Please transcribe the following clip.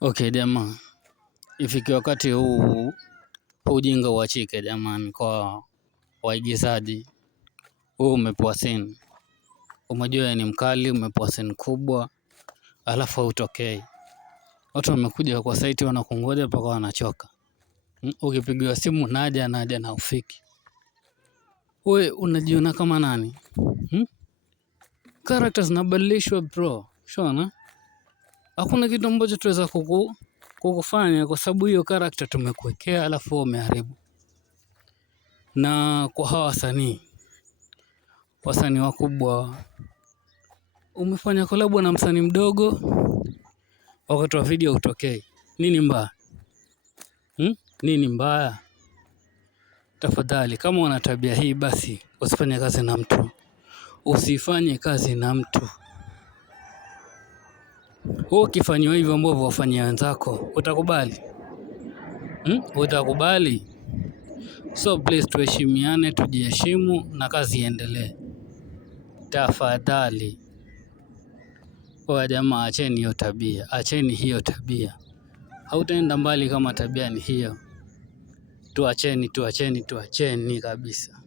Okay jamaa, ifike wakati huu ujinga uachike jamani, kwa waigizaji. Huu umepewa scene, umejua ni mkali, umepewa scene kubwa, alafu hautokei. Watu wamekuja kwa site wanakungoja mpaka wanachoka. Ukipigiwa simu naja na ufiki. Wewe unajiona kama nani? Characters zinabadilishwa bro, unaona? Hakuna kitu ambacho tuweza kukufanya kwa sababu hiyo character tumekuwekea, alafu wewe umeharibu. Na kwa hawa wasanii wakubwa, umefanya collab na msanii mdogo, wakati wa video hutokei. Nini mbaya? Nini mbaya? Tafadhali kama una tabia hii basi usifanye kazi na mtu. Usifanye kazi na mtu. Wewe ukifanywa hivyo ambavyo wafanyia wenzako, utakubali? Utakubali? So please tuheshimiane, tujiheshimu na kazi iendelee. Tafadhali. Kwa jamaa, acheni hiyo tabia. Acheni hiyo tabia. Hautaenda mbali kama tabia ni hiyo. Tuacheni kabisa.